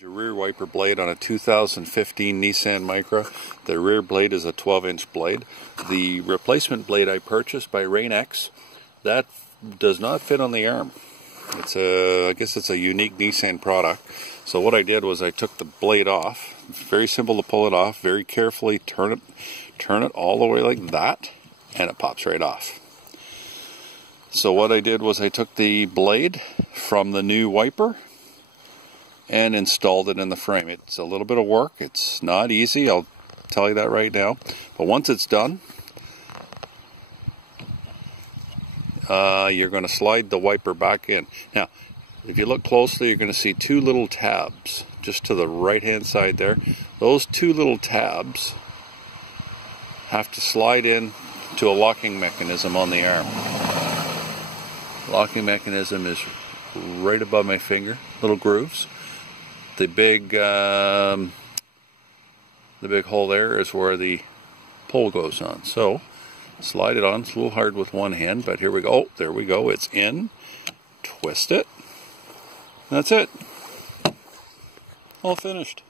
Your rear wiper blade on a 2015 Nissan Micra. The rear blade is a 12-inch blade. The replacement blade I purchased by Rain-X, that does not fit on the arm. I guess it's a unique Nissan product. So what I did was I took the blade off. It's very simple to pull it off. Very carefully turn it all the way like that, and it pops right off. So what I did was I took the blade from the new wiper and installed it in the frame. It's a little bit of work. It's not easy, I'll tell you that right now. But once it's done, you're going to slide the wiper back in. Now, if you look closely, you're going to see two little tabs just to the right-hand side there. Those two little tabs have to slide in to a locking mechanism on the arm. Locking mechanism is right above my finger, little grooves. The big hole there is where the pole goes on. So slide it on. It's a little hard with one hand, but here we go. Oh, there we go. It's in. Twist it. That's it. All finished.